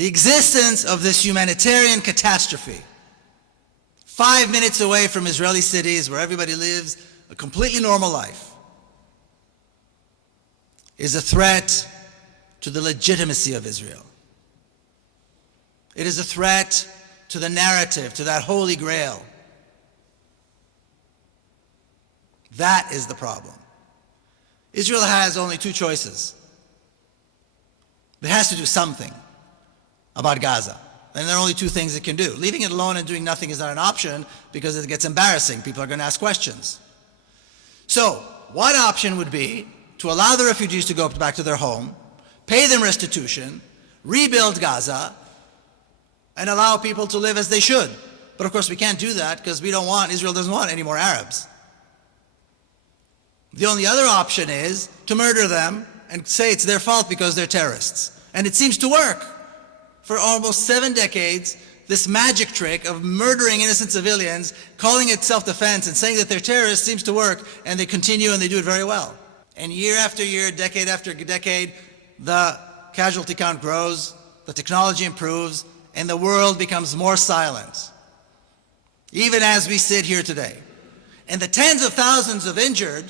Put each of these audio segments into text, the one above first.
the existence of this humanitarian catastrophe, 5 minutes away from Israeli cities where everybody lives a completely normal life, is a threat to the legitimacy of Israel. It is a threat to the narrative, to that holy grail. That is the problem. Israel has only two choices. It has to do something about Gaza. And there are only two things it can do. Leaving it alone and doing nothing is not an option because it gets embarrassing. People are going to ask questions. So, one option would be to allow the refugees to go back to their home, pay them restitution, rebuild Gaza, and allow people to live as they should. But of course we can't do that because Israel doesn't want any more Arabs. The only other option is to murder them and say it's their fault because they're terrorists. And it seems to work. For almost 7 decades, this magic trick of murdering innocent civilians, calling it self-defense and saying that they're terrorists seems to work, and they continue and they do it very well. And year after year, decade after decade, the casualty count grows, the technology improves, and the world becomes more silent, even as we sit here today. And the tens of thousands of injured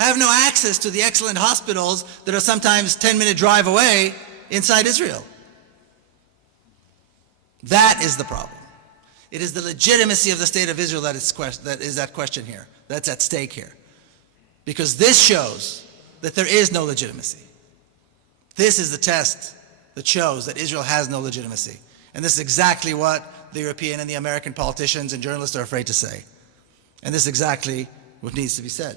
have no access to the excellent hospitals that are sometimes 10-minute drive away inside Israel. That is the problem. It is the legitimacy of the state of Israel that is at question here, that's at stake here. Because this shows that there is no legitimacy. This is the test that shows that Israel has no legitimacy. And this is exactly what the European and the American politicians and journalists are afraid to say. And this is exactly what needs to be said.